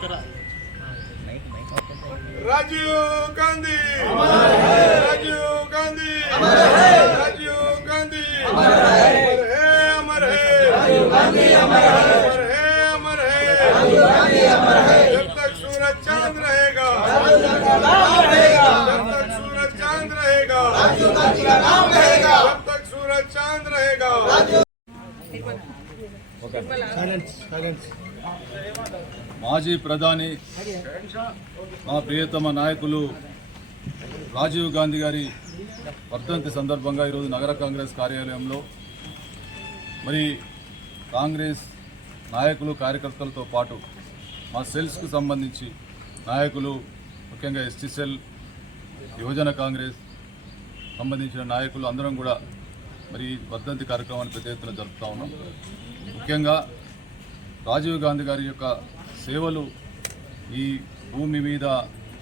Radio Gandhi. Raju Gandhi. Raju Gandhi. Raju Gandhi. Raju Gandhi. Raju Gandhi. Raju Gandhi. Raju Gandhi. Gandhi. Raju Gandhi. Raju Gandhi. Raju Gandhi. Gandhi. Raju Gandhi. Raju Gandhi. Raju Gandhi. Raju Gandhi. Raju Gandhi. మాజీ ప్రధాని మా ప్రియతమ నాయకులు రాజీవ్ గాంధీ గారి వర్ధంతి సందర్భంగా ఈరోజు నగర కాంగ్రెస్ కార్యాలయంలో మరి కాంగ్రెస్ నాయకులు కార్యకర్తలతో పాటు మా సెల్స్కు సంబంధించి నాయకులు ముఖ్యంగా ఎస్టీ సెల్ యువజన కాంగ్రెస్ సంబంధించిన నాయకులు అందరం కూడా మరి వర్ధంతి కార్యక్రమాన్ని పెద్ద ఎత్తున జరుపుతా ఉన్నాం. ముఖ్యంగా రాజీవ్ గాంధీ గారి యొక్క సేవలు ఈ భూమి మీద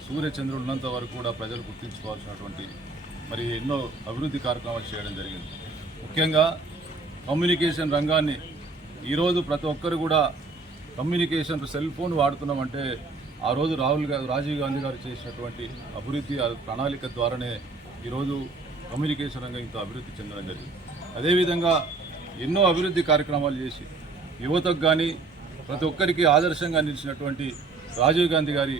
సూర్యచంద్రులు ఉన్నంత వరకు కూడా ప్రజలు గుర్తించుకోవాల్సినటువంటి మరి ఎన్నో అభివృద్ధి కార్యక్రమాలు చేయడం జరిగింది. ముఖ్యంగా కమ్యూనికేషన్ రంగాన్ని ఈరోజు ప్రతి ఒక్కరు కూడా కమ్యూనికేషన్ సెల్ ఫోన్ వాడుతున్నామంటే ఆ రోజు రాహుల్ రాజీవ్ గాంధీ గారు చేసినటువంటి అభివృద్ధి ప్రణాళిక ద్వారానే ఈరోజు కమ్యూనికేషన్ రంగం ఇంత అభివృద్ధి చెందడం జరిగింది. అదేవిధంగా ఎన్నో అభివృద్ధి కార్యక్రమాలు చేసి యువతకు కానీ ప్రతి ఒక్కరికి ఆదర్శంగా నిలిచినటువంటి రాజీవ్ గాంధీ గారి